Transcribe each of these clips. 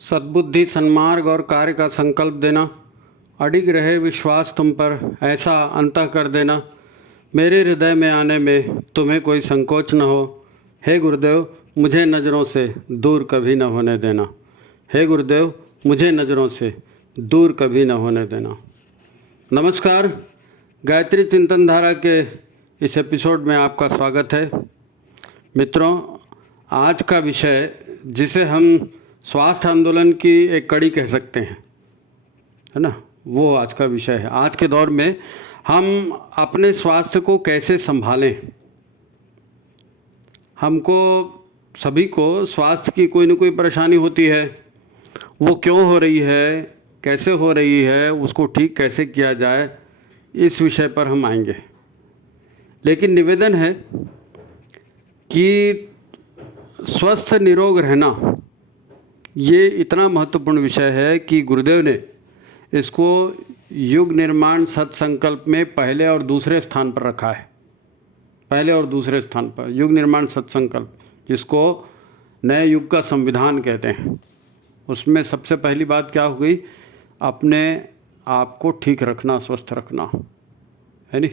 सद्बुद्धि, सन्मार्ग और कार्य का संकल्प देना, अडिग रहे विश्वास तुम पर, ऐसा अंतः कर देना, मेरे हृदय में आने में तुम्हें कोई संकोच न हो। हे गुरुदेव, मुझे नज़रों से दूर कभी न होने देना। हे गुरुदेव, मुझे नज़रों से दूर कभी न होने देना। नमस्कार, गायत्री चिंतन धारा के इस एपिसोड में आपका स्वागत है। मित्रों, आज का विषय, जिसे हम स्वास्थ्य आंदोलन की एक कड़ी कह सकते हैं, है ना, वो आज का विषय है। आज के दौर में हम अपने स्वास्थ्य को कैसे संभालें। हमको सभी को स्वास्थ्य की कोई न कोई परेशानी होती है। वो क्यों हो रही है, कैसे हो रही है, उसको ठीक कैसे किया जाए, इस विषय पर हम आएंगे। लेकिन निवेदन है कि स्वस्थ निरोग रहना ये इतना महत्वपूर्ण विषय है कि गुरुदेव ने इसको युग निर्माण सत्संकल्प में पहले और दूसरे स्थान पर रखा है। पहले और दूसरे स्थान पर युग निर्माण सत्संकल्प, जिसको नए युग का संविधान कहते हैं, उसमें सबसे पहली बात क्या हो गई? अपने आप को ठीक रखना, स्वस्थ रखना, है नहीं?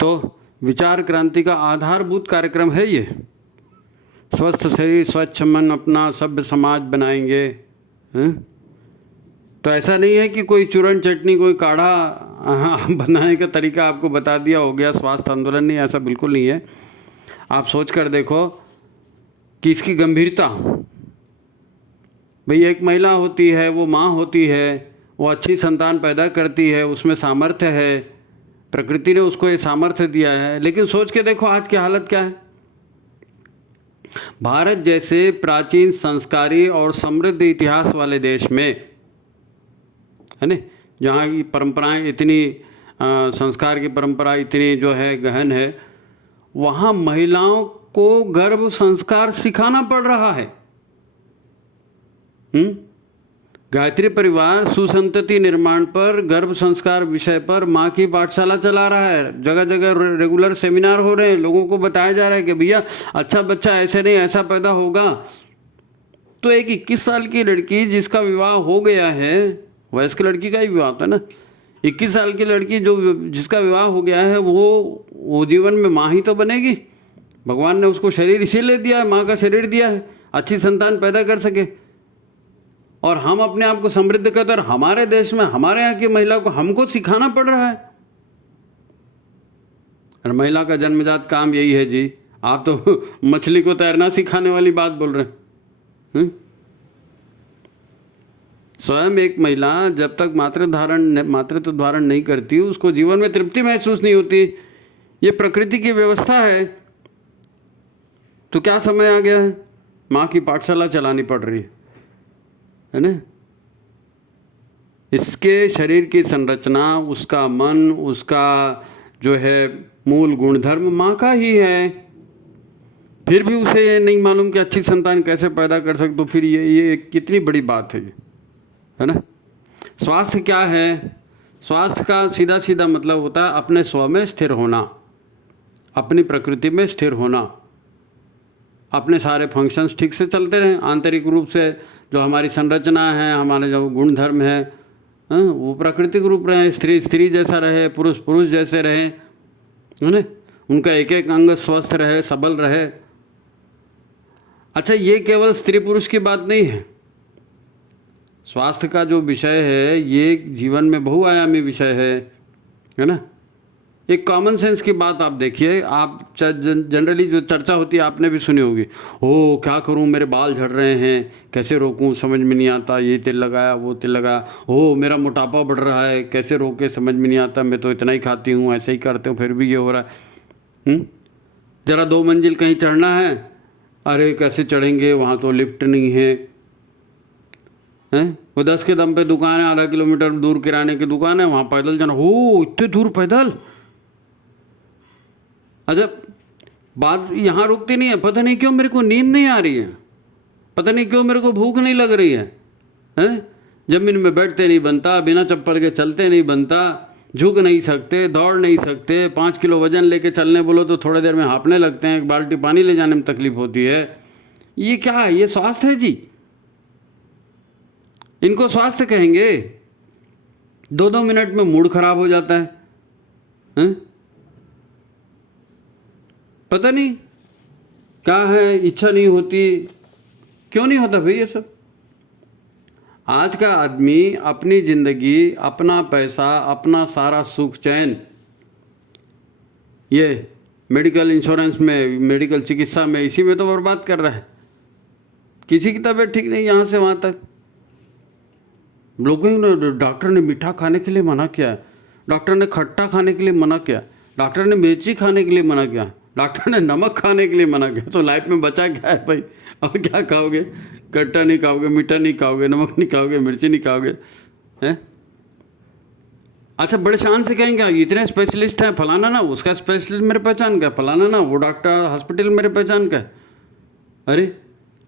तो विचार क्रांति का आधारभूत कार्यक्रम है ये। स्वस्थ शरीर, स्वच्छ मन, अपना सभ्य समाज बनाएंगे। तो ऐसा नहीं है कि कोई चूरन चटनी, कोई काढ़ा बनाने का तरीका आपको बता दिया, हो गया स्वास्थ्य आंदोलन। नहीं, ऐसा बिल्कुल नहीं है। आप सोच कर देखो कि इसकी गंभीरता। भाई, एक महिला होती है, वो माँ होती है, वो अच्छी संतान पैदा करती है, उसमें सामर्थ्य है, प्रकृति ने उसको ये सामर्थ्य दिया है। लेकिन सोच के देखो आज की हालत क्या है। भारत जैसे प्राचीन, संस्कारी और समृद्ध इतिहास वाले देश में, है ना, जहाँ की परंपराएं इतनी संस्कार की परंपरा इतनी जो है गहन है, वहाँ महिलाओं को गर्भ संस्कार सिखाना पड़ रहा है। गायत्री परिवार सुसंतति निर्माण पर, गर्भ संस्कार विषय पर माँ की पाठशाला चला रहा है। जगह जगह रेगुलर सेमिनार हो रहे हैं, लोगों को बताया जा रहा है कि भैया अच्छा बच्चा ऐसे नहीं, ऐसा पैदा होगा। तो एक 21 साल की लड़की जिसका विवाह हो गया है, वयस्क लड़की का ही विवाह होता है ना, 21 साल की लड़की जिसका विवाह हो गया है, वो जीवन में माँ ही तो बनेगी। भगवान ने उसको शरीर इसीलिए दिया है, माँ का शरीर दिया है, अच्छी संतान पैदा कर सके। और हम अपने आप को समृद्ध करते, और हमारे देश में, हमारे यहाँ की महिला को हमको सिखाना पड़ रहा है। और महिला का जन्मजात काम यही है जी। आप तो मछली को तैरना सिखाने वाली बात बोल रहे हैं। स्वयं एक महिला जब तक मातृत्व धारण नहीं करती, उसको जीवन में तृप्ति महसूस नहीं होती। ये प्रकृति की व्यवस्था है। तो क्या समय आ गया है, माँ की पाठशाला चलानी पड़ रही है ना। इसके शरीर की संरचना, उसका मन, उसका जो है मूल गुणधर्म माँ का ही है। फिर भी उसे ये नहीं मालूम कि अच्छी संतान कैसे पैदा कर सकते। तो फिर ये कितनी बड़ी बात है ना। स्वास्थ्य क्या है? स्वास्थ्य का सीधा सीधा मतलब होता है अपने स्व में स्थिर होना, अपनी प्रकृति में स्थिर होना, अपने सारे फंक्शंस ठीक से चलते रहें। आंतरिक रूप से जो हमारी संरचना है, हमारे जो गुण धर्म है, वो प्राकृतिक रूप रहे, स्त्री स्त्री जैसा रहे, पुरुष पुरुष जैसे रहे, है ना, उनका एक एक अंग स्वस्थ रहे, सबल रहे। अच्छा, ये केवल स्त्री पुरुष की बात नहीं है। स्वास्थ्य का जो विषय है, ये जीवन में बहुआयामी विषय है ना। एक कॉमन सेंस की बात आप देखिए। आप जनरली जो चर्चा होती है आपने भी सुनी होगी, ओ क्या करूं, मेरे बाल झड़ रहे हैं, कैसे रोकूं, समझ में नहीं आता, ये तेल लगाया, वो तेल लगाया, ओ मेरा मोटापा बढ़ रहा है, कैसे रोके, समझ में नहीं आता, मैं तो इतना ही खाती हूँ, ऐसे ही करते हूँ, फिर भी ये हो रहा है। ज़रा 2 मंजिल कहीं चढ़ना है, अरे कैसे चढ़ेंगे, वहाँ तो लिफ्ट नहीं है। वो 10 के दम पे दुकान है, आधा किलोमीटर दूर किराने की दुकान है, वहाँ पैदल जाना, हो इतने दूर पैदल। अच्छा, बात यहाँ रुकती नहीं है। पता नहीं क्यों मेरे को नींद नहीं आ रही है, पता नहीं क्यों मेरे को भूख नहीं लग रही है। जमीन में बैठते नहीं बनता, बिना चप्पल के चलते नहीं बनता, झुक नहीं सकते, दौड़ नहीं सकते, 5 किलो वजन लेके चलने बोलो तो थोड़ी देर में हाँफने लगते हैं, 1 बाल्टी पानी ले जाने में तकलीफ होती है। ये क्या है? ये स्वास्थ्य है जी? इनको स्वास्थ्य कहेंगे? 2-2 मिनट में मूड खराब हो जाता है, हैं? पता नहीं क्या है, इच्छा नहीं होती। क्यों नहीं होता भाई ये सब? आज का आदमी अपनी ज़िंदगी, अपना पैसा, अपना सारा सुख चैन ये मेडिकल इंश्योरेंस में, मेडिकल चिकित्सा में, इसी में तो बर्बाद कर रहा है। किसी की तबीयत ठीक नहीं, यहाँ से वहाँ तक लोगों ने, डॉक्टर ने मीठा खाने के लिए मना किया, डॉक्टर ने खट्टा खाने के लिए मना किया, डॉक्टर ने मिर्ची खाने के लिए मना किया, डॉक्टर ने नमक खाने के लिए मना किया। तो लाइफ में बचा क्या है भाई? अब क्या खाओगे? खट्टा नहीं खाओगे, मीठा नहीं खाओगे, नमक नहीं खाओगे, मिर्ची नहीं खाओगे, हैं? अच्छा, बड़े शान से कहेंगे इतने स्पेशलिस्ट हैं, फलाना ना उसका स्पेशलिस्ट मेरे पहचान का, फलाना ना वो डॉक्टर हॉस्पिटल मेरे पहचान का। अरे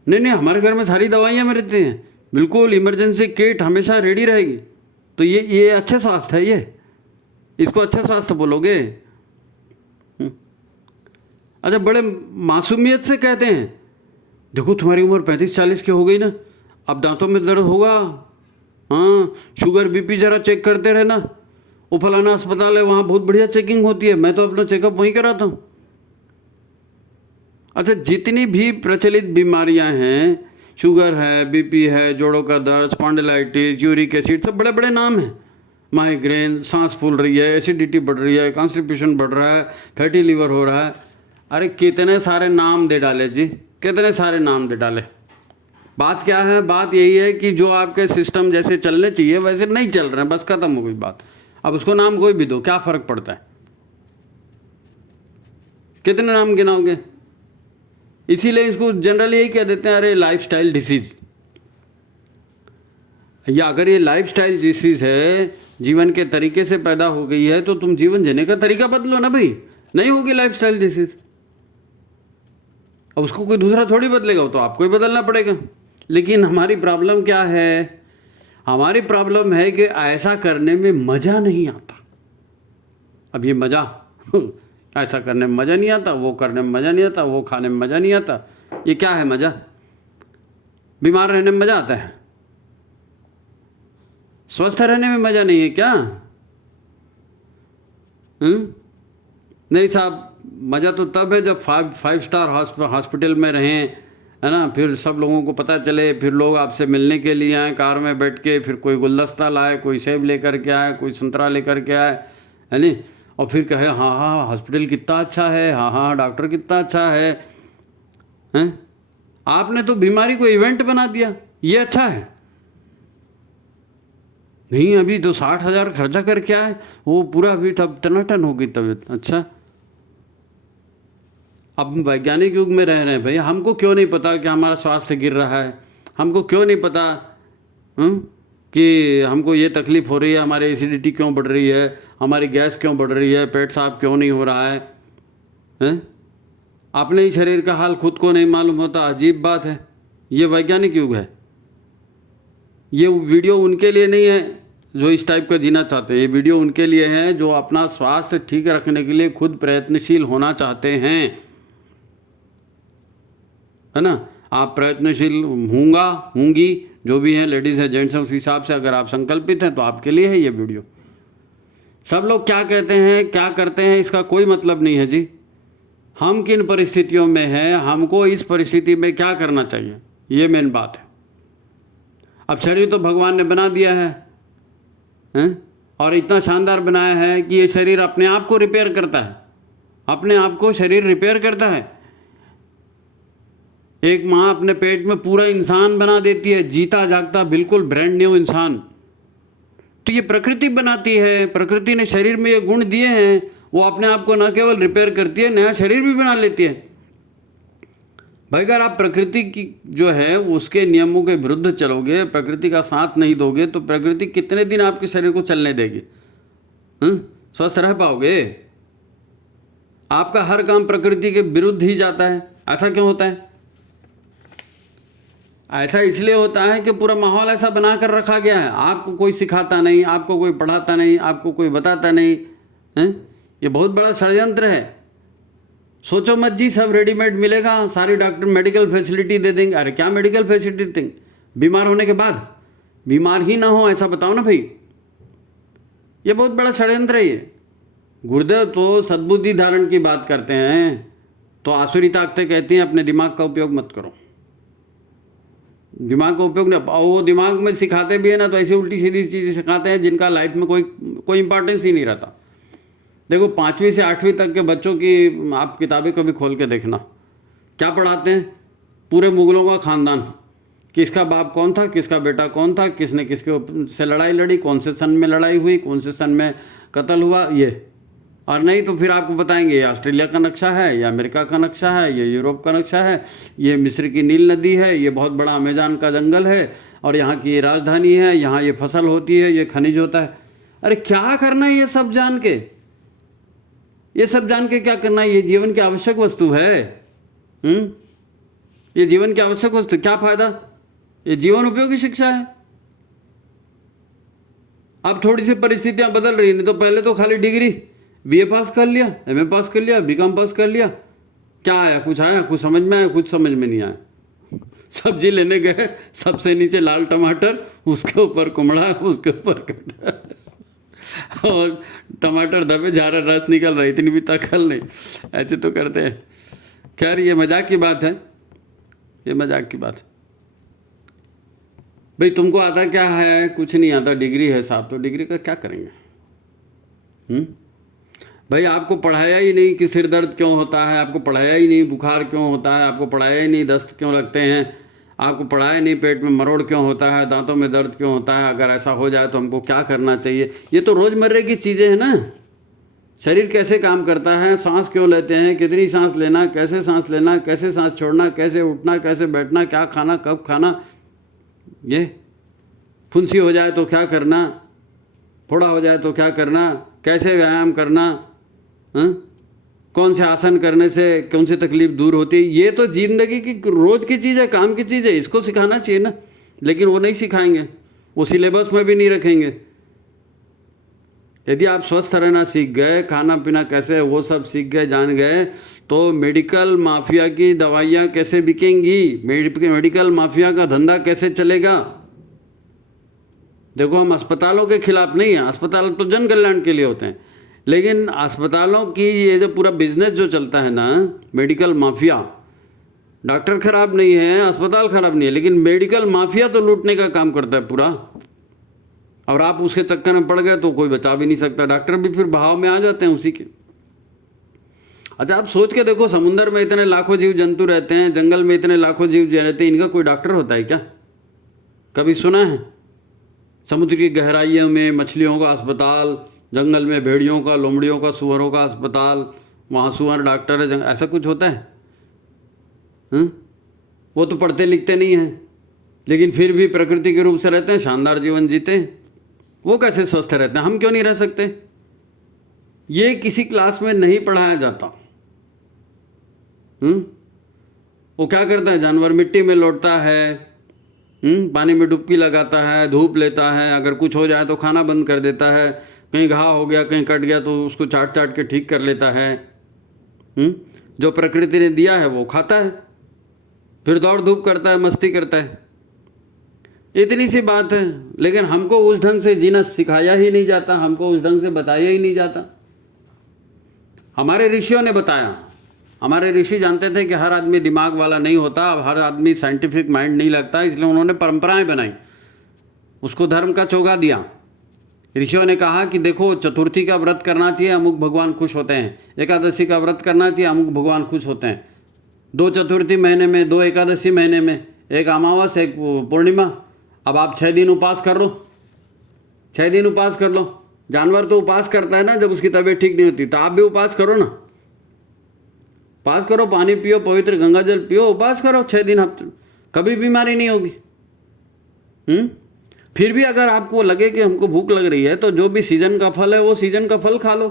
नहीं, हमारे घर में सारी दवाइयाँ में रहती हैं, बिल्कुल इमरजेंसी किट हमेशा रेडी रहेगी। तो ये अच्छे स्वास्थ्य है? ये इसको अच्छा स्वास्थ्य बोलोगे? अच्छा, बड़े मासूमियत से कहते हैं देखो तुम्हारी उम्र 35-40 की हो गई ना, अब दांतों में दर्द होगा, हाँ शुगर बीपी जरा चेक करते रहना, वो फलाना अस्पताल है वहाँ बहुत बढ़िया चेकिंग होती है, मैं तो अपना चेकअप वहीं कराता हूँ। अच्छा, जितनी भी प्रचलित बीमारियाँ हैं, शुगर है, बीपी है, जोड़ों का दर्द, स्पॉन्डिलाइटिस, यूरिक एसिड, सब बड़े बड़े नाम हैं। माइग्रेन, सांस फूल रही है, एसिडिटी बढ़ रही है, कॉन्स्टिपेशन बढ़ रहा है, फैटी लीवर हो रहा है। अरे कितने सारे नाम दे डाले जी, कितने सारे नाम दे डाले। बात क्या है? बात यही है कि जो आपके सिस्टम जैसे चलने चाहिए वैसे नहीं चल रहे हैं, बस खत्म हो गई बात। अब उसको नाम कोई भी दो, क्या फ़र्क पड़ता है? कितने नाम गिनाओगे? इसीलिए इसको जनरली यही कह देते हैं, अरे लाइफस्टाइल डिसीज़। या अगर ये लाइफस्टाइल डिसीज़ है, जीवन के तरीके से पैदा हो गई है, तो तुम जीवन जीने का तरीका बदलो ना भाई, नहीं होगी लाइफस्टाइल डिसीज़। अब उसको कोई दूसरा थोड़ी बदलेगा, तो आपको ही बदलना पड़ेगा। लेकिन हमारी प्रॉब्लम क्या है? हमारी प्रॉब्लम है कि ऐसा करने में मज़ा नहीं आता। अब ये मज़ा ऐसा करने में मज़ा नहीं आता, वो करने में मज़ा नहीं आता, वो खाने में मज़ा नहीं आता, ये क्या है मज़ा? बीमार रहने में मज़ा आता है, स्वस्थ रहने में मज़ा नहीं है क्या? नहीं साहब, मज़ा तो तब है जब 5 स्टार हॉस्पिटल में रहें, है ना, फिर सब लोगों को पता चले, फिर लोग आपसे मिलने के लिए आए कार में बैठ के, फिर कोई गुलदस्ता लाए, कोई सेब लेकर के आए, कोई संतरा लेकर के आए, है नी, और फिर कहे हाँ हॉस्पिटल कितना अच्छा है, हाँ डॉक्टर कितना अच्छा है। हैं? आपने तो बीमारी को इवेंट बना दिया, ये अच्छा है? नहीं, अभी तो 60,000 खर्चा करके आए, वो पूरा अभी तब टनाटन हो गई तबीयत। अच्छा, अब वैज्ञानिक युग में रह रहे हैं भाई, हमको क्यों नहीं पता कि हमारा स्वास्थ्य गिर रहा है? हमको क्यों नहीं पता कि हमको ये तकलीफ़ हो रही है, हमारी एसिडिटी क्यों बढ़ रही है, हमारी गैस क्यों बढ़ रही है, पेट साफ क्यों नहीं हो रहा है? हैं? अपने ही शरीर का हाल खुद को नहीं मालूम होता, अजीब बात है। ये वैज्ञानिक युग है। ये वीडियो उनके लिए नहीं है जो इस टाइप का जीना चाहते हैं, ये वीडियो उनके लिए है जो अपना स्वास्थ्य ठीक रखने के लिए खुद प्रयत्नशील होना चाहते हैं, है ना। आप प्रयत्नशील होंगी, जो भी हैं, लेडीज़ हैं, जेंट्स हैं, उस हिसाब से अगर आप संकल्पित हैं तो आपके लिए है ये वीडियो। सब लोग क्या कहते हैं, क्या करते हैं, इसका कोई मतलब नहीं है जी। हम किन परिस्थितियों में हैं, हमको इस परिस्थिति में क्या करना चाहिए, ये मेन बात है। अब शरीर तो भगवान ने बना दिया है, हैं? और इतना शानदार बनाया है कि ये शरीर अपने आप को रिपेयर करता है, अपने आप को शरीर रिपेयर करता है। एक माँ अपने पेट में पूरा इंसान बना देती है, जीता जागता बिल्कुल ब्रांड न्यू इंसान। तो ये प्रकृति बनाती है, प्रकृति ने शरीर में ये गुण दिए हैं, वो अपने आप को न केवल रिपेयर करती है, नया शरीर भी बना लेती है। भाई अगर आप प्रकृति की जो है उसके नियमों के विरुद्ध चलोगे, प्रकृति का साथ नहीं दोगे, तो प्रकृति कितने दिन आपके शरीर को चलने देगी? स्वस्थ रह पाओगे? आपका हर काम प्रकृति के विरुद्ध ही जाता है। ऐसा क्यों होता है? ऐसा इसलिए होता है कि पूरा माहौल ऐसा बना कर रखा गया है, आपको कोई सिखाता नहीं, आपको कोई पढ़ाता नहीं, आपको कोई बताता नहीं, हैं? ये बहुत बड़ा षड्यंत्र है। सोचो मत जी सब रेडीमेड मिलेगा, सारी डॉक्टर मेडिकल फैसिलिटी दे देंगे। अरे क्या मेडिकल फैसिलिटी देंगे? बीमार होने के बाद बीमार ही ना हो, ऐसा बताओ ना भाई। ये बहुत बड़ा षड्यंत्र है ये। गुरुदेव तो सद्बुद्धि धारण की बात करते हैं, तो आसुरी ताकतें कहती हैं अपने दिमाग का उपयोग मत करो। दिमाग का उपयोग नहीं, वो दिमाग में सिखाते भी है ना तो ऐसी उल्टी सीधी चीज़ें सिखाते हैं जिनका लाइफ में कोई इंपॉर्टेंस ही नहीं रहता। देखो 5वीं से 8वीं तक के बच्चों की आप किताबें कभी खोल के देखना, क्या पढ़ाते हैं? पूरे मुगलों का खानदान, किसका बाप कौन था, किसका बेटा कौन था, किसने किसके से लड़ाई लड़ी, कौन से सन में लड़ाई हुई, कौन से सन में कत्ल हुआ, ये। और नहीं तो फिर आपको बताएंगे ये ऑस्ट्रेलिया का नक्शा है, ये अमेरिका का नक्शा है, ये यूरोप का नक्शा है, ये मिस्र की नील नदी है, ये बहुत बड़ा अमेज़न का जंगल है, और यहाँ की ये राजधानी है, यहाँ ये फसल होती है, ये खनिज होता है। अरे क्या करना है ये सब जान के? ये सब जान के क्या करना है? ये जीवन की आवश्यक वस्तु है। ये जीवन की आवश्यक वस्तु, क्या फायदा? ये जीवन उपयोगी शिक्षा है। अब थोड़ी सी परिस्थितियां बदल रही, नहीं तो पहले तो खाली डिग्री, बीए पास कर लिया, एमए पास कर लिया, बीकॉम पास कर लिया, क्या आया? कुछ समझ में आया? कुछ समझ में नहीं आया। सब्जी लेने गए, सबसे नीचे लाल टमाटर, उसके ऊपर कुमड़ा, उसके ऊपर कटहल, और टमाटर दबे जा रहा, रस निकल रहा, इतनी भी तकल नहीं। ऐसे तो करते हैं। खैर ये मजाक की बात है, ये मजाक की बात। भाई तुमको आता क्या है? कुछ नहीं आता, डिग्री है साहब, तो डिग्री का क्या करेंगे? भाई आपको पढ़ाया ही नहीं कि सिर दर्द क्यों होता है, आपको पढ़ाया ही नहीं बुखार क्यों होता है, आपको पढ़ाया ही नहीं दस्त क्यों लगते हैं, आपको पढ़ाया नहीं पेट में मरोड़ क्यों होता है, दांतों में दर्द क्यों होता है, अगर ऐसा हो जाए तो हमको क्या करना चाहिए। ये तो रोज़मर्रे की चीज़ें हैं ना। शरीर कैसे काम करता है, सांस क्यों लेते हैं, कितनी सांस लेना, कैसे सांस छोड़ना, कैसे उठना, कैसे बैठना, क्या खाना, कब खाना, ये फुंसी हो जाए तो क्या करना, फोड़ा हो जाए तो क्या करना, कैसे व्यायाम करना, कौन से आसन करने से कौन सी तकलीफ दूर होती है। ये तो जिंदगी की रोज़ की चीज़ है, काम की चीज़ है, इसको सिखाना चाहिए ना। लेकिन वो नहीं सिखाएंगे, वो सिलेबस में भी नहीं रखेंगे। यदि आप स्वस्थ रहना सीख गए, खाना पीना कैसे है वो सब सीख गए, जान गए, तो मेडिकल माफिया की दवाइयाँ कैसे बिकेंगी, मेडिकल माफिया का धंधा कैसे चलेगा। देखो हम अस्पतालों के खिलाफ नहीं हैं, अस्पताल तो जन कल्याण के लिए होते हैं, लेकिन अस्पतालों की ये जो पूरा बिजनेस जो चलता है ना, मेडिकल माफिया, डॉक्टर खराब नहीं है, अस्पताल खराब नहीं है, लेकिन मेडिकल माफिया तो लूटने का काम करता है पूरा। और आप उसके चक्कर में पड़ गए तो कोई बचा भी नहीं सकता, डॉक्टर भी फिर भाव में आ जाते हैं उसी के। अच्छा आप सोच के देखो, समुद्र में इतने लाखों जीव जंतु रहते हैं, जंगल में इतने लाखों जीव रहते हैं, इनका कोई डॉक्टर होता है क्या? कभी सुना है? समुद्र की गहराइयों में मछलियों का अस्पताल, जंगल में भेड़ियों का, लोमड़ियों का, सुअरों का अस्पताल, वहाँ सुअर डॉक्टर है, ऐसा कुछ होता है? वो तो पढ़ते लिखते नहीं हैं, लेकिन फिर भी प्रकृति के रूप से रहते हैं, शानदार जीवन जीते हैं। वो कैसे स्वस्थ रहते हैं, हम क्यों नहीं रह सकते? ये किसी क्लास में नहीं पढ़ाया जाता। वो क्या करता है? जानवर मिट्टी में लौटता है, पानी में डुबकी लगाता है, धूप लेता है, अगर कुछ हो जाए तो खाना बंद कर देता है, कहीं घाव हो गया, कहीं कट गया तो उसको चाट चाट के ठीक कर लेता है। जो प्रकृति ने दिया है वो खाता है, फिर दौड़ धूप करता है, मस्ती करता है। इतनी सी बात है, लेकिन हमको उस ढंग से जीना सिखाया ही नहीं जाता, हमको उस ढंग से बताया ही नहीं जाता। हमारे ऋषियों ने बताया, हमारे ऋषि जानते थे कि हर आदमी दिमाग वाला नहीं होता, हर आदमी साइंटिफिक माइंड नहीं लगता, इसलिए उन्होंने परंपराएं बनाई, उसको धर्म का चोगा दिया। ऋषियों ने कहा कि देखो चतुर्थी का व्रत करना चाहिए, अमुक भगवान खुश होते हैं, एकादशी का व्रत करना चाहिए, अमुक भगवान खुश होते हैं, 2 चतुर्थी महीने में, 2 एकादशी महीने में, एक अमावस एक पूर्णिमा। अब आप 6 दिन उपवास कर लो, 6 दिन उपवास कर लो। जानवर तो उपवास करता है ना जब उसकी तबीयत ठीक नहीं होती, तो आप भी उपवास करो ना, उपवास करो, पानी पियो, पवित्र गंगा जल पियो, उपवास करो 6 दिन, हफ्ते, कभी बीमारी नहीं होगी। फिर भी अगर आपको लगे कि हमको भूख लग रही है, तो जो भी सीजन का फल है वो सीजन का फल खा लो,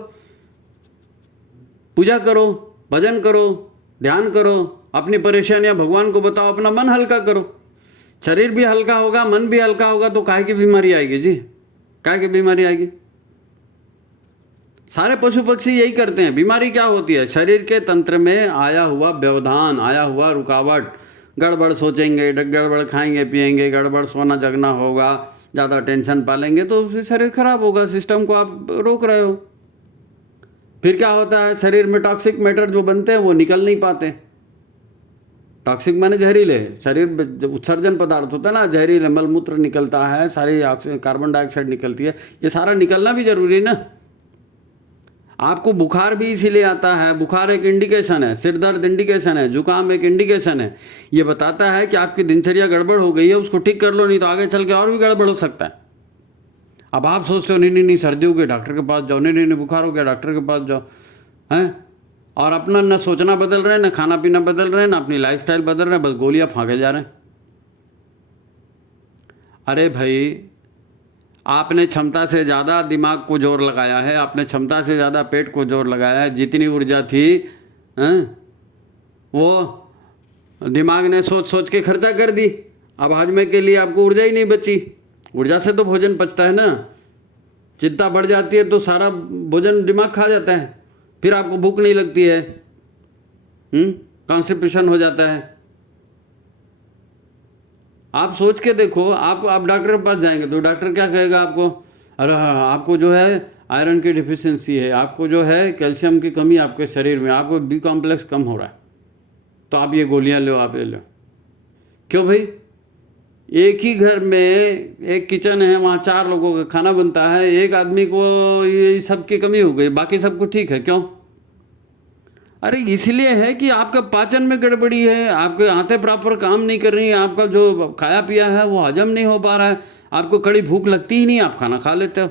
पूजा करो, भजन करो, ध्यान करो, अपनी परेशानियां भगवान को बताओ, अपना मन हल्का करो। शरीर भी हल्का होगा, मन भी हल्का होगा, तो काहे की बीमारी आएगी जी, काहे की बीमारी आएगी? सारे पशु पक्षी यही करते हैं। बीमारी क्या होती है? शरीर के तंत्र में आया हुआ व्यवधान, आया हुआ रुकावट, गड़बड़ सोचेंगे, गड़बड़ खाएंगे पिएंगे, गड़बड़ सोना जगना होगा, ज़्यादा टेंशन पालेंगे तो फिर शरीर खराब होगा, सिस्टम को आप रोक रहे हो। फिर क्या होता है, शरीर में टॉक्सिक मैटर जो बनते हैं वो निकल नहीं पाते। टॉक्सिक माने जहरीले, शरीर जब उत्सर्जन पदार्थ होता है ना, जहरीले मलमूत्र निकलता है, सारी कार्बन डाइऑक्साइड निकलती है, ये सारा निकलना भी जरूरी है ना। आपको बुखार भी इसीलिए आता है, बुखार एक इंडिकेशन है, सिर दर्द इंडिकेशन है, जुकाम एक इंडिकेशन है। ये बताता है कि आपकी दिनचर्या गड़बड़ हो गई है, उसको ठीक कर लो, नहीं तो आगे चल के और भी गड़बड़ हो सकता है। अब आप सोचते हो नहीं नहीं सर्दी हो गई डॉक्टर के पास जाओ, नहीं नहीं बुखार हो गया डॉक्टर के पास जाओ, हैं? और अपना न सोचना बदल रहे हैं, न खाना पीना बदल रहे हैं, न अपनी लाइफस्टाइल बदल रहे हैं, बस गोलियां फाँके जा रहे हैं। अरे भाई, आपने क्षमता से ज़्यादा दिमाग को जोर लगाया है, आपने क्षमता से ज़्यादा पेट को जोर लगाया है। जितनी ऊर्जा थी वो दिमाग ने सोच सोच के खर्चा कर दी। अब हजमे के लिए आपको ऊर्जा ही नहीं बची। ऊर्जा से तो भोजन पचता है ना। चिंता बढ़ जाती है तो सारा भोजन दिमाग खा जाता है, फिर आपको भूख नहीं लगती है, कॉन्स्टिपेशन हो जाता है। आप सोच के देखो, आप डॉक्टर के पास जाएंगे तो डॉक्टर क्या कहेगा आपको, अरे हाँ आपको जो है आयरन की डिफिशियंसी है, आपको जो है कैल्शियम की कमी आपके शरीर में, आपको बी कॉम्प्लेक्स कम हो रहा है, तो आप ये गोलियां लो, आप ये लो। क्यों भाई, एक ही घर में एक किचन है, वहाँ 4 लोगों का खाना बनता है, एक आदमी को ये सब की कमी हो गई, बाकी सबको ठीक है, क्यों? अरे इसलिए है कि आपका पाचन में गड़बड़ी है, आपके आंतें प्रॉपर काम नहीं कर रही हैं, आपका जो खाया पिया है वो हजम नहीं हो पा रहा है, आपको कड़ी भूख लगती ही नहीं, आप खाना खा लेते हो,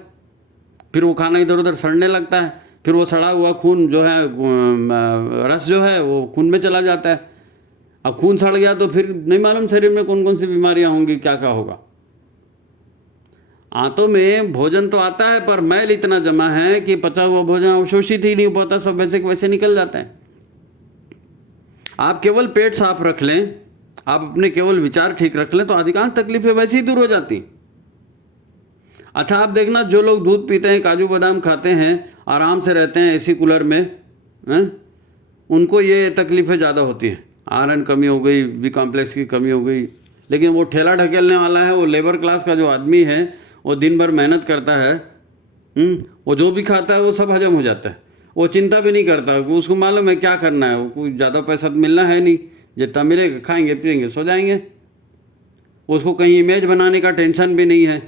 फिर वो खाना इधर उधर सड़ने लगता है, फिर वो सड़ा हुआ खून जो है, रस जो है वो खून में चला जाता है। अब खून सड़ गया तो फिर नहीं मालूम शरीर में कौन कौन सी बीमारियां होंगी, क्या क्या होगा। आंतों में भोजन तो आता है पर मैल इतना जमा है कि पचा हुआ भोजन अवशोषित ही नहीं हो पाता, सब वैसे के वैसे निकल जाता है। आप केवल पेट साफ रख लें, आप अपने केवल विचार ठीक रख लें तो अधिकांश तकलीफें वैसे ही दूर हो जाती। अच्छा आप देखना, जो लोग दूध पीते हैं, काजू बादाम खाते हैं, आराम से रहते हैं एसी कूलर में, उनको ये तकलीफें ज़्यादा होती हैं। आयरन कमी हो गई, बी कॉम्प्लेक्स की कमी हो गई। लेकिन वो ठेला ढकेलने वाला है, वो लेबर क्लास का जो आदमी है, वो दिन भर मेहनत करता है, वो जो भी खाता है वो सब हजम हो जाता है, वो चिंता भी नहीं करता, उसको मालूम है क्या करना है, वो कोई ज़्यादा पैसा तो मिलना है नहीं, जितना मिलेगा खाएंगे पिएंगे सो जाएंगे, उसको कहीं इमेज बनाने का टेंशन भी नहीं है।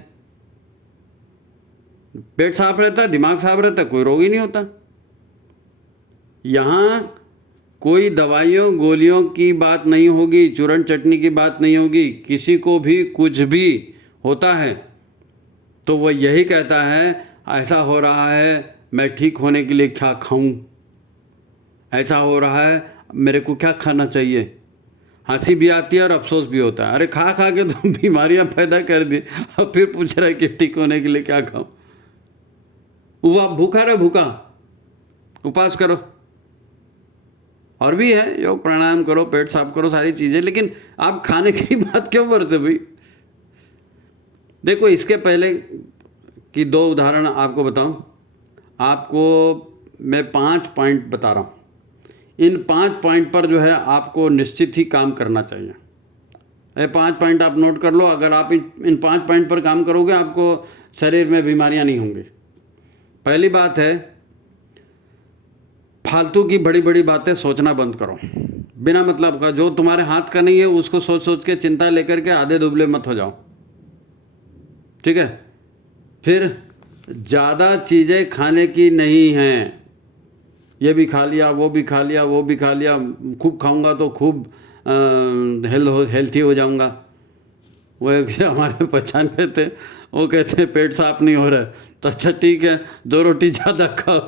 पेट साफ रहता है, दिमाग साफ रहता है, कोई रोग ही नहीं होता। यहाँ कोई दवाइयों गोलियों की बात नहीं होगी, चूरन चटनी की बात नहीं होगी। किसी को भी कुछ भी होता है तो वह यही कहता है ऐसा हो रहा है, मैं ठीक होने के लिए क्या खाऊं, ऐसा हो रहा है मेरे को क्या खाना चाहिए। हंसी भी आती है और अफसोस भी होता है, अरे खा खा के तो बीमारियां पैदा कर दी, अब फिर पूछ रहा है कि ठीक होने के लिए क्या खाऊं। वो भूखा रहे, भूखा उपवास करो, और भी है योग प्राणायाम करो, पेट साफ करो, सारी चीज़ें, लेकिन आप खाने की बात क्यों करते भाई। देखो इसके पहले कि 2 उदाहरण आपको बताऊं, आपको मैं 5 पॉइंट बता रहा हूं, इन 5 पॉइंट पर जो है आपको निश्चित ही काम करना चाहिए। ये 5 पॉइंट आप नोट कर लो, अगर आप इन 5 पॉइंट पर काम करोगे आपको शरीर में बीमारियां नहीं होंगी। पहली बात है, फालतू की बड़ी बड़ी बातें सोचना बंद करो, बिना मतलब का, जो तुम्हारे हाथ का नहीं है उसको सोच सोच के चिंता लेकर के आधे दुबले मत हो जाओ, ठीक है। फिर ज़्यादा चीज़ें खाने की नहीं हैं, ये भी खा लिया, वो भी खा लिया, वो भी खा लिया, खूब खाऊंगा तो खूब हेल्थी हो जाऊंगा। वो एक हमारे पहचान में थे, वो कहते हैं पेट साफ नहीं हो रहा है, तो अच्छा ठीक है 2 रोटी ज़्यादा खाओ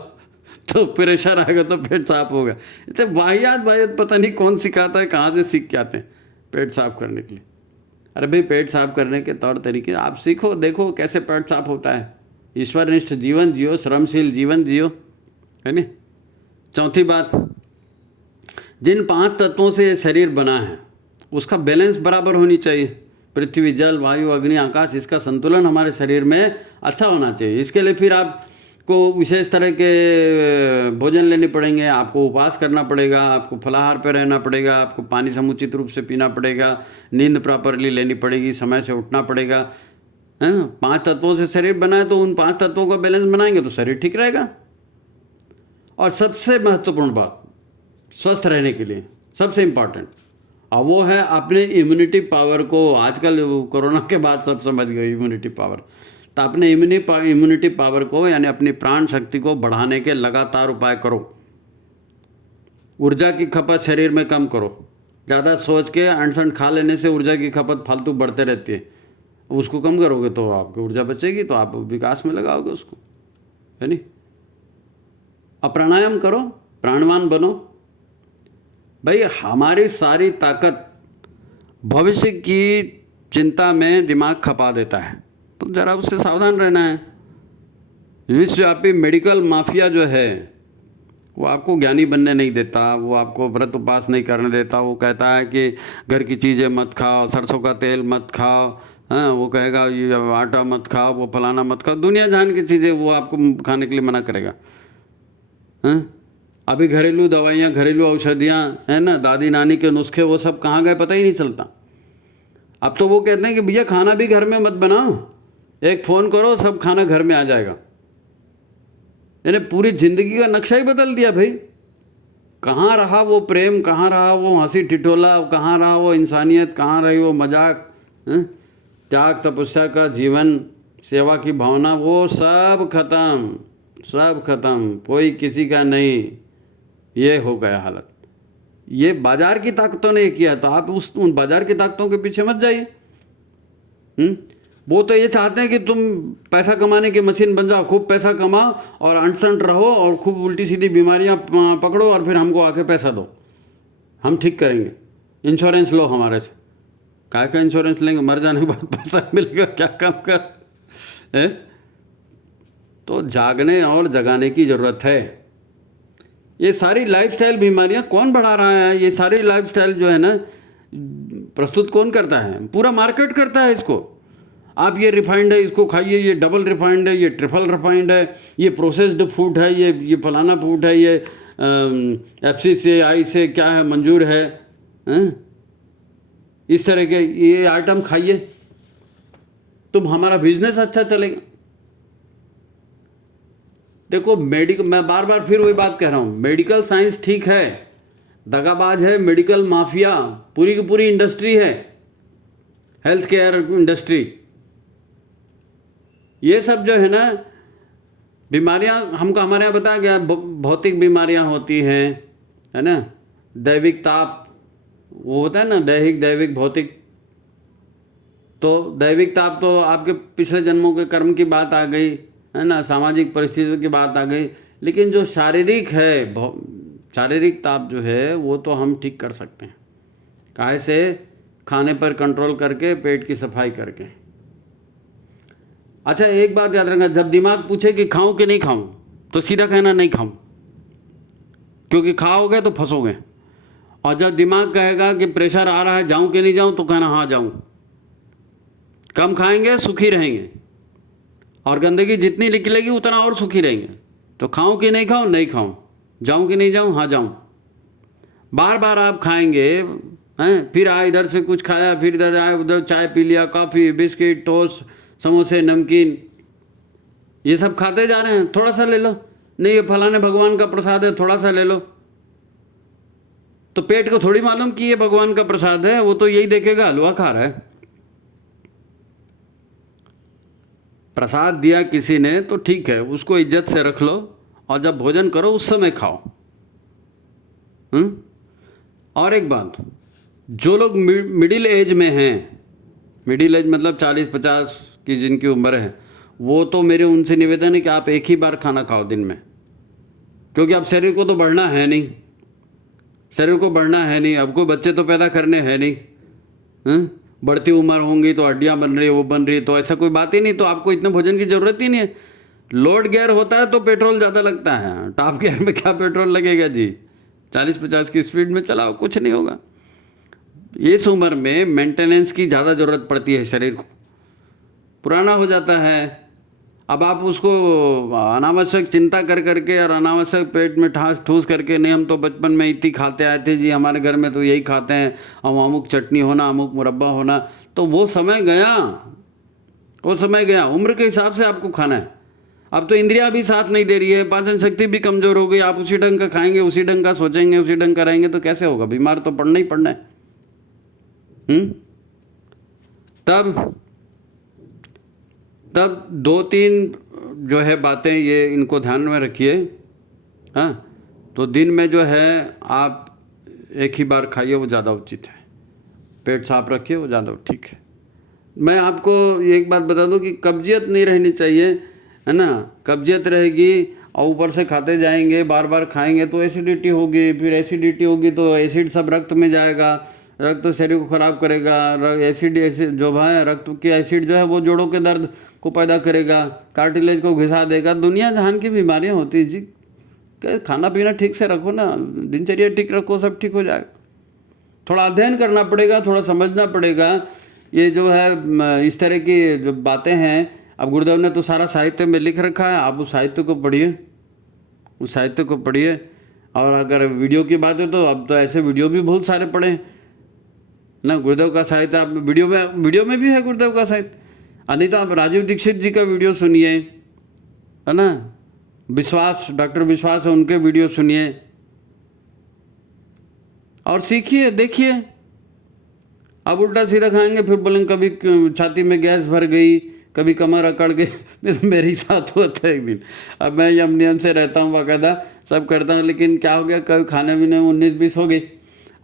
तो प्रेशर आएगा तो पेट साफ होगा। तो वाहियात पता नहीं कौन सिखाता है, कहाँ से सीख के आते हैं पेट साफ करने के लिए। अरे भाई पेट साफ करने के तौर तरीके आप सीखो, देखो कैसे पेट साफ होता है। ईश्वरनिष्ठ जीवन जियो, श्रमशील जीवन जियो, है ना। चौथी बात, जिन 5 तत्वों से ये शरीर बना है उसका बैलेंस बराबर होनी चाहिए। पृथ्वी, जल, वायु, अग्नि, आकाश, इसका संतुलन हमारे शरीर में अच्छा होना चाहिए। इसके लिए फिर आपको विशेष तरह के भोजन लेने पड़ेंगे, आपको उपवास करना पड़ेगा, आपको फलाहार पर रहना पड़ेगा, आपको पानी समुचित रूप से पीना पड़ेगा, नींद प्रॉपरली लेनी पड़ेगी, समय से उठना पड़ेगा। है ना। 5 तत्वों से शरीर बना है, तो उन 5 तत्वों का बैलेंस बनाएंगे तो शरीर ठीक रहेगा। और सबसे महत्वपूर्ण बात स्वस्थ रहने के लिए सबसे इम्पॉर्टेंट, और वो है अपने इम्यूनिटी पावर को। आजकल कोरोना के बाद सब समझ गए इम्यूनिटी पावर। तो अपने इम्यूनिटी पावर को यानी अपनी प्राण शक्ति को बढ़ाने के लगातार उपाय करो। ऊर्जा की खपत शरीर में कम करो। ज़्यादा सोच के अंट खा लेने से ऊर्जा की खपत फालतू बढ़ते रहती है। उसको कम करोगे तो आपकी ऊर्जा बचेगी, तो आप विकास में लगाओगे उसको, है नहीं। अब प्राणायाम करो, प्राणवान बनो। भाई हमारी सारी ताकत भविष्य की चिंता में दिमाग खपा देता है, तो ज़रा उससे सावधान रहना है। विश्वव्यापी मेडिकल माफिया जो है वो आपको ज्ञानी बनने नहीं देता, वो आपको व्रत उपवास नहीं करने देता। वो कहता है कि घर की चीज़ें मत खाओ, सरसों का तेल मत खाओ, हाँ वो कहेगा ये आटा मत खाओ, वो फलाना मत खाओ, दुनिया जहान की चीज़ें वो आपको खाने के लिए मना करेगा। हाँ अभी घरेलू दवाइयाँ, घरेलू औषधियाँ है ना, दादी नानी के नुस्खे, वो सब कहाँ गए पता ही नहीं चलता। अब तो वो कहते हैं कि भैया खाना भी घर में मत बनाओ, एक फ़ोन करो सब खाना घर में आ जाएगा। यानी पूरी ज़िंदगी का नक्शा ही बदल दिया भाई। कहाँ रहा वो प्रेम, कहाँ रहा वो हंसी ठिठोला, कहाँ रहा वो इंसानियत, कहाँ रही वो मजाक, त्याग तपस्या का जीवन, सेवा की भावना, वो सब खत्म, सब खत्म, कोई किसी का नहीं। ये हो गया हालत। ये बाजार की ताकतों ने किया, तो आप उन बाजार की ताकतों के पीछे मत जाइए। वो तो ये चाहते हैं कि तुम पैसा कमाने की मशीन बन जाओ, खूब पैसा कमाओ और अंट-संट रहो और खूब उल्टी सीधी बीमारियां पकड़ो और फिर हमको आके पैसा दो, हम ठीक करेंगे, इंश्योरेंस लो हमारे से। काय का इंश्योरेंस लेंगे, मर जाने के बाद पैसा मिलेगा, क्या काम कर है। तो जागने और जगाने की ज़रूरत है। ये सारी लाइफस्टाइल बीमारियां कौन बढ़ा रहा है? ये सारी लाइफस्टाइल जो है ना प्रस्तुत कौन करता है? पूरा मार्केट करता है इसको। आप ये रिफाइंड है इसको खाइए, ये डबल रिफाइंड है, ये ट्रिपल रिफाइंड है, ये प्रोसेस्ड फूड है, ये फलाना फूड है, ये FCCI से क्या है मंजूर है, इस तरह के ये आइटम खाइए तो हमारा बिजनेस अच्छा चलेगा। देखो मैं बार बार फिर वही बात कह रहा हूँ, मेडिकल साइंस ठीक है, दगाबाज है मेडिकल माफिया, पूरी की पूरी इंडस्ट्री है, हेल्थ केयर इंडस्ट्री। ये सब जो है ना बीमारियां हमको हमारे यहाँ बताया गया, भौतिक बीमारियां होती हैं, है ना, दैविक ताप, वो होता है ना दैहिक दैविक भौतिक। तो दैविक ताप तो आपके पिछले जन्मों के कर्म की बात आ गई, है ना, सामाजिक परिस्थितियों की बात आ गई। लेकिन जो शारीरिक है, शारीरिक ताप जो है वो तो हम ठीक कर सकते हैं। काहे से? खाने पर कंट्रोल करके, पेट की सफाई करके। अच्छा एक बात याद रखना, जब दिमाग पूछे कि खाऊं कि नहीं खाऊं तो सीधा कहना नहीं खाऊं, क्योंकि खाओगे तो फंसोगे। और जब दिमाग कहेगा कि प्रेशर आ रहा है जाऊं कि नहीं जाऊं तो कहना हाँ जाऊं। कम खाएंगे सुखी रहेंगे, और गंदगी जितनी निकलेगी उतना और सुखी रहेंगे। तो खाऊं कि नहीं खाऊं? नहीं खाऊं। जाऊं कि नहीं जाऊं? हाँ जाऊं। बार बार आप खाएंगे हैं, फिर आए इधर से कुछ खाया, फिर इधर आए उधर चाय पी लिया, कॉफ़ी, बिस्किट, टोस्ट, समोसे, नमकीन, ये सब खाते जा रहे हैं। थोड़ा सा ले लो, नहीं ये फलाने भगवान का प्रसाद है, थोड़ा सा ले लो। तो पेट को थोड़ी मालूम कि ये भगवान का प्रसाद है, वो तो यही देखेगा हलवा खा रहा है। प्रसाद दिया किसी ने तो ठीक है, उसको इज्जत से रख लो, और जब भोजन करो उस समय खाओ। और एक बात, जो लोग मिडिल एज में हैं, मिडिल एज मतलब 40-50 की जिनकी उम्र है, वो तो मेरे उनसे निवेदन है कि आप एक ही बार खाना खाओ दिन में, क्योंकि अब शरीर को तो बढ़ना है नहीं, शरीर को बढ़ना है नहीं, अब कोई बच्चे तो पैदा करने हैं नहीं। बढ़ती उम्र होंगी तो हड्डियाँ बन रही है, वो बन रही है, तो ऐसा कोई बात ही नहीं। तो आपको इतने भोजन की ज़रूरत ही नहीं है। लोड गियर होता है तो पेट्रोल ज़्यादा लगता है, टॉप गियर में क्या पेट्रोल लगेगा जी। 40-50 की स्पीड में चलाओ, कुछ नहीं होगा। इस उम्र में मेंटेनेंस की ज़्यादा ज़रूरत पड़ती है, शरीर को पुराना हो जाता है। अब आप उसको अनावश्यक चिंता कर करके और अनावश्यक पेट में ठूस करके, नहीं हम तो बचपन में इतनी खाते आए थे जी, हमारे घर में तो यही खाते हैं, हम अमुक चटनी होना, अमुक मुरब्बा होना, तो वो समय गया, वो समय गया। उम्र के हिसाब से आपको खाना है। अब तो इंद्रियां भी साथ नहीं दे रही है, पाचन शक्ति भी कमज़ोर हो गई। आप उसी ढंग का खाएंगे, उसी ढंग का सोचेंगे, उसी ढंग का रहेंगे तो कैसे होगा? बीमार तो पड़ना ही पड़ना है। तब दो तीन जो है बातें, ये इनको ध्यान में रखिए। हाँ, तो दिन में जो है आप एक ही बार खाइए, वो ज़्यादा उचित है। पेट साफ रखिए, वो ज़्यादा ठीक है। मैं आपको एक बात बता दूं कि कब्जियत नहीं रहनी चाहिए, है ना। कब्जियत रहेगी और ऊपर से खाते जाएंगे, बार बार खाएंगे तो एसिडिटी होगी। फिर एसिडिटी होगी तो एसिड सब रक्त में जाएगा, रक्त तो शरीर को ख़राब करेगा। एसिड जो है, रक्त की एसिड जो है वो जोड़ों के दर्द को पैदा करेगा, कार्टिलेज को घिसा देगा। दुनिया जहान की बीमारियाँ होती हैं जी। खाना पीना ठीक से रखो ना, दिनचर्या ठीक रखो, सब ठीक हो जाएगा। थोड़ा अध्ययन करना पड़ेगा, थोड़ा समझना पड़ेगा। ये जो है इस तरह की जो बातें हैं, अब गुरुदेव ने तो सारा साहित्य में लिख रखा है, आप उस साहित्य को पढ़िए, उस साहित्य को पढ़िए। और अगर वीडियो की बात है तो अब तो ऐसे वीडियो भी बहुत सारे पढ़े ना। गुरुदेव का साहित्य आप वीडियो में भी है गुरुदेव का साहित्य। नहीं तो आप राजीव दीक्षित जी का वीडियो सुनिए, है ना। विश्वास, डॉक्टर विश्वास है, उनके वीडियो सुनिए और सीखिए, देखिए। अब उल्टा सीधा खाएंगे फिर बोलेंगे कभी छाती में गैस भर गई, कभी कमर अकड़ गई। मेरे साथ हुआ था एक दिन। अब मैं यम नियम से रहता हूँ, बाकायदा सब करता हूँ, लेकिन क्या हो गया, कभी खाने पीने में 19-20 हो गई,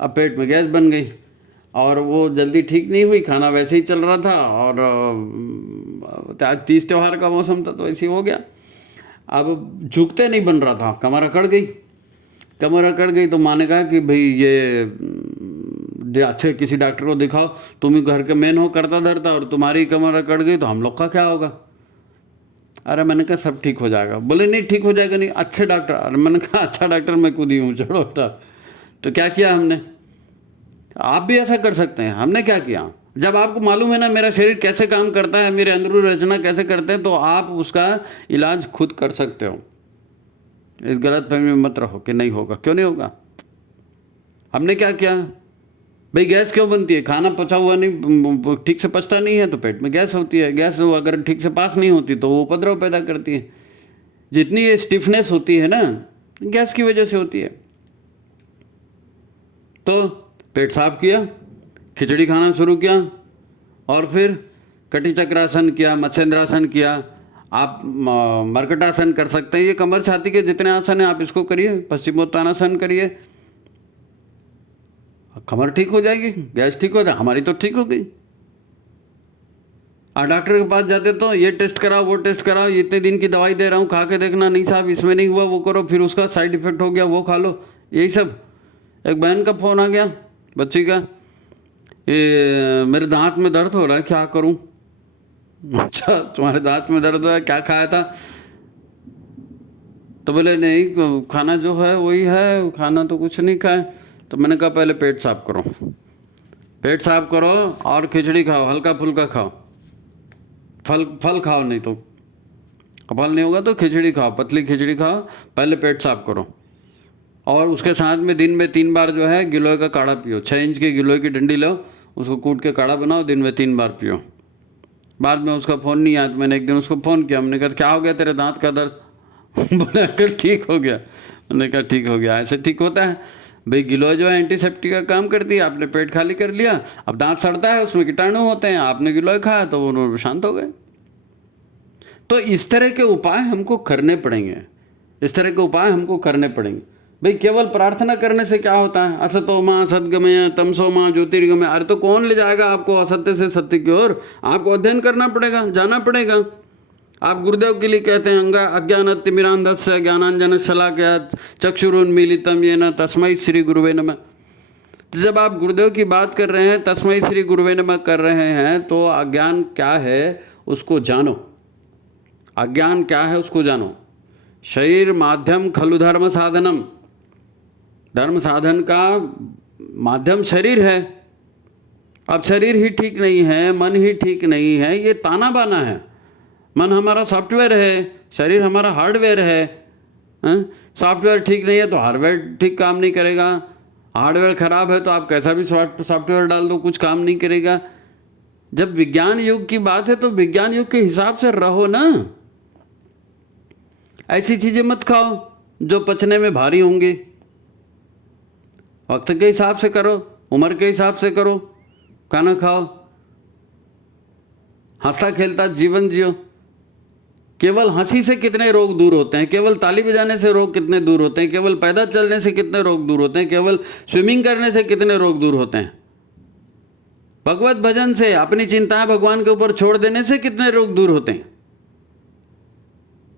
अब पेट में गैस बन गई और वो जल्दी ठीक नहीं हुई। खाना वैसे ही चल रहा था और आज तीज त्यौहार का मौसम था तो ऐसे ही हो गया। अब झुकते नहीं बन रहा था, कमर अकड़ गई। कमर अकड़ गई तो माँ ने कहा कि भाई ये अच्छे किसी डॉक्टर को दिखाओ, तुम ही घर के मेन हो करता धरता, और तुम्हारी कमर अकड़ गई तो हम लोग का क्या होगा। अरे मैंने कहा सब ठीक हो जाएगा। बोले नहीं ठीक हो जाएगा नहीं, अच्छे डॉक्टर। अरे मैंने कहा अच्छा डॉक्टर मैं खुद ही हूँ, छोड़ो। तो क्या किया हमने, आप भी ऐसा कर सकते हैं। हमने क्या किया, जब आपको मालूम है ना मेरा शरीर कैसे काम करता है, मेरे अंदरूनी रचना कैसे करते हैं, तो आप उसका इलाज खुद कर सकते हो। इस गलत फहमी में मत रहो कि नहीं होगा। क्यों नहीं होगा। हमने क्या किया भाई, गैस क्यों बनती है, खाना पचा हुआ नहीं, ठीक से पचता नहीं है तो पेट में गैस होती है। गैस अगर ठीक से पास नहीं होती तो वो उपद्रव पैदा करती है। जितनी ये स्टिफनेस होती है ना, गैस की वजह से होती है। तो पेट साफ किया, खिचड़ी खाना शुरू किया और फिर कटी चक्रासन किया, मत्स्येंद्रासन किया। आप मर्कटासन कर सकते हैं। ये कमर छाती के जितने आसन हैं आप इसको करिए। पश्चिमोत्तानासन करिए, कमर ठीक हो जाएगी, गैस ठीक हो जाए। हमारी तो ठीक हो गई। और डॉक्टर के पास जाते तो ये टेस्ट कराओ, वो टेस्ट कराओ, इतने दिन की दवाई दे रहा हूँ, खा के देखना। नहीं साहब इसमें नहीं हुआ, वो करो, फिर उसका साइड इफेक्ट हो गया, वो खा लो, यही सब। एक बहन का फ़ोन आ गया, बच्ची का, ये मेरे दांत में दर्द हो रहा है, क्या करूँ। अच्छा तुम्हारे दांत में दर्द हो रहा है, क्या खाया था। तो बोले नहीं खाना जो है वही है, खाना तो कुछ नहीं खाए। तो मैंने कहा पहले पेट साफ करो, पेट साफ करो और खिचड़ी खाओ, हल्का फुल्का खाओ। फल खाओ, नहीं तो फल नहीं होगा तो खिचड़ी खाओ, पतली खिचड़ी खाओ। पहले पेट साफ करो और उसके साथ में दिन में 3 बार जो है गिलोय का काढ़ा पियो। 6 इंच की गिलोय की डंडी लो, उसको कूट के काढ़ा बनाओ, दिन में 3 बार पियो। बाद में उसका फ़ोन नहीं आया तो मैंने एक दिन उसको फ़ोन किया। हमने कहा क्या हो गया तेरे दांत का दर्द। बोला कर ठीक हो गया। मैंने कहा ठीक हो गया, ऐसे ठीक होता है भाई। गिलोय जो है एंटीसेप्टिक का काम करती है। आपने पेट खाली कर लिया, अब दांत सड़ता है, उसमें कीटाणु होते हैं, आपने गिलोय खाया तो वो शांत हो गए। तो इस तरह के उपाय हमको करने पड़ेंगे, इस तरह के उपाय हमको करने पड़ेंगे भाई। केवल प्रार्थना करने से क्या होता है, असतो मां सद्गमय तमसो मां ज्योतिर्गमय। अरे तो कौन ले जाएगा आपको असत्य से सत्य की ओर। आपको अध्ययन करना पड़ेगा, जाना पड़ेगा। आप गुरुदेव के लिए कहते हैं अंगा अज्ञानतिमिरांधस्य ज्ञानांजन शलाकया चक्षुरुन्मीलितम येन तस्मै श्री गुरुवे नमः। जब आप गुरुदेव की बात कर रहे हैं, तस्मै श्री गुरुवे नमः कर रहे हैं, तो अज्ञान क्या है उसको जानो। अज्ञान क्या है उसको जानो। शरीर माध्यम खलु धर्म साधनम। धर्म साधन का माध्यम शरीर है। अब शरीर ही ठीक नहीं है, मन ही ठीक नहीं है, ये ताना बाना है। मन हमारा सॉफ्टवेयर है, शरीर हमारा हार्डवेयर है। सॉफ्टवेयर ठीक नहीं है तो हार्डवेयर ठीक काम नहीं करेगा। हार्डवेयर ख़राब है तो आप कैसा भी सॉफ्टवेयर डाल दो, कुछ काम नहीं करेगा। जब विज्ञान युग की बात है तो विज्ञान युग के हिसाब से रहो ना। ऐसी चीजें मत खाओ जो पचने में भारी होंगी। वक्त के हिसाब से करो, उम्र के हिसाब से करो, खाना खाओ, हंसता खेलता जीवन जियो। केवल हंसी से कितने रोग दूर होते हैं, केवल ताली बजाने से रोग कितने दूर होते हैं, केवल पैदल चलने से कितने रोग दूर होते हैं, केवल स्विमिंग करने से कितने रोग दूर होते हैं, भगवत भजन से अपनी चिंताएं भगवान के ऊपर छोड़ देने से कितने रोग दूर होते हैं।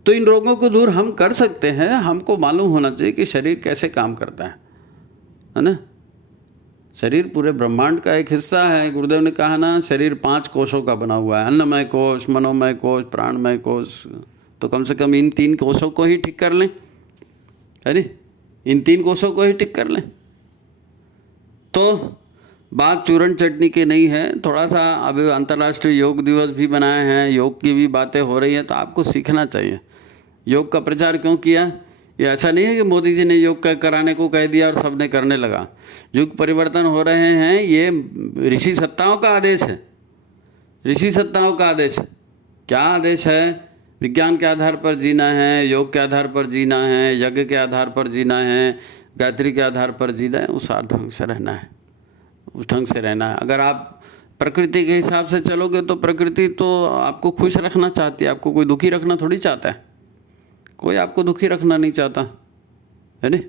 तो इन रोगों को दूर हम कर सकते हैं। हमको मालूम होना चाहिए कि शरीर कैसे काम करता है ना। शरीर पूरे ब्रह्मांड का एक हिस्सा है। गुरुदेव ने कहा ना, शरीर 5 कोशों का बना हुआ है, अन्नमय कोश, मनोमय कोश, प्राणमय कोश। तो कम से कम इन 3 कोशों को ही ठीक कर लें, है नी, इन 3 कोशों को ही ठीक कर लें। तो बात चूरन चटनी की नहीं है। थोड़ा सा अभी अंतर्राष्ट्रीय योग दिवस भी बनाए हैं, योग की भी बातें हो रही हैं, तो आपको सीखना चाहिए। योग का प्रचार क्यों किया? ये ऐसा नहीं है कि मोदी जी ने योग कराने को कह दिया और सब ने करने लगा। युग परिवर्तन हो रहे हैं, ये ऋषि सत्ताओं का आदेश है। ऋषि सत्ताओं का आदेश है। क्या आदेश है? विज्ञान के आधार पर जीना है, योग के आधार पर जीना है, यज्ञ के आधार पर जीना है, गायत्री के आधार पर जीना है, उस ढंग से रहना है, उस ढंग से रहना है। अगर आप प्रकृति के हिसाब से चलोगे तो प्रकृति तो आपको खुश रखना चाहती है, आपको कोई दुखी रखना थोड़ी चाहता है। कोई आपको दुखी रखना नहीं चाहता, है नहीं।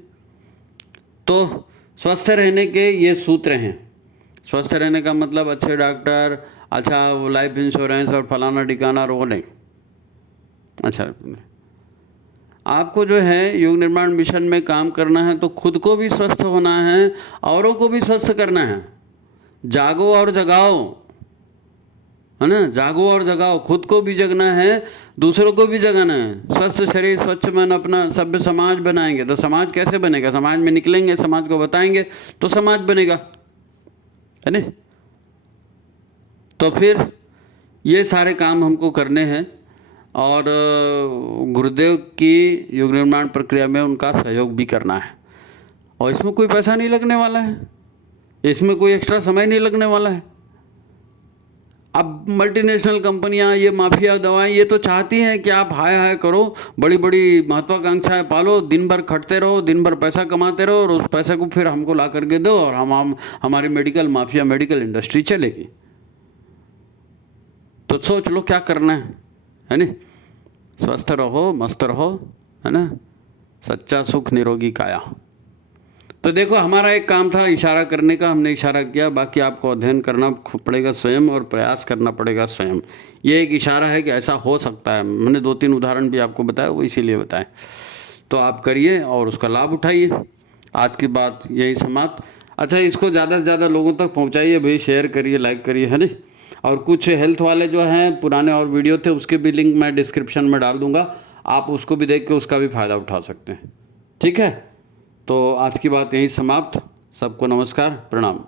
तो स्वस्थ रहने के ये सूत्र हैं। स्वस्थ रहने का मतलब अच्छे डॉक्टर, अच्छा वो लाइफ इंश्योरेंस और फलाना ठिकाना वो नहीं। अच्छा, आपको जो है योग निर्माण मिशन में काम करना है तो खुद को भी स्वस्थ होना है, औरों को भी स्वस्थ करना है। जागो और जगाओ, है ना, जागो और जगाओ। खुद को भी जगना है, दूसरों को भी जगाना है। स्वस्थ शरीर स्वच्छ मन, अपना सभ्य समाज बनाएंगे तो समाज कैसे बनेगा? समाज में निकलेंगे, समाज को बताएंगे तो समाज बनेगा, है ना। तो फिर ये सारे काम हमको करने हैं और गुरुदेव की योग निर्माण प्रक्रिया में उनका सहयोग भी करना है। और इसमें कोई पैसा नहीं लगने वाला है, इसमें कोई एक्स्ट्रा समय नहीं लगने वाला है। अब मल्टीनेशनल कंपनियां, ये माफिया दवाएं, ये तो चाहती हैं कि आप हाय हाय करो, बड़ी बड़ी महत्वाकांक्षाएं पालो, दिन भर खटते रहो, दिन भर पैसा कमाते रहो और उस पैसे को फिर हमको ला करके दो और हम हमारी मेडिकल माफिया, मेडिकल इंडस्ट्री चलेगी। तो सोच लो क्या करना है नी। स्वस्थ रहो, मस्त रहो, है ना। सच्चा सुख निरोगी काया। तो देखो, हमारा एक काम था इशारा करने का, हमने इशारा किया। बाकी आपको अध्ययन करना पड़ेगा स्वयं और प्रयास करना पड़ेगा स्वयं। ये एक इशारा है कि ऐसा हो सकता है। मैंने 2-3 उदाहरण भी आपको बताया, वो इसीलिए बताए। तो आप करिए और उसका लाभ उठाइए। आज की बात यही समाप्त। अच्छा, इसको ज़्यादा से ज़्यादा लोगों तक पहुँचाइए भाई, शेयर करिए, लाइक करिए, है ना। और कुछ हेल्थ वाले जो हैं पुराने और वीडियो थे, उसके भी लिंक मैं डिस्क्रिप्शन में डाल दूँगा, आप उसको भी देख के उसका भी फ़ायदा उठा सकते हैं। ठीक है, तो आज की बात यहीं समाप्त। सबको नमस्कार, प्रणाम।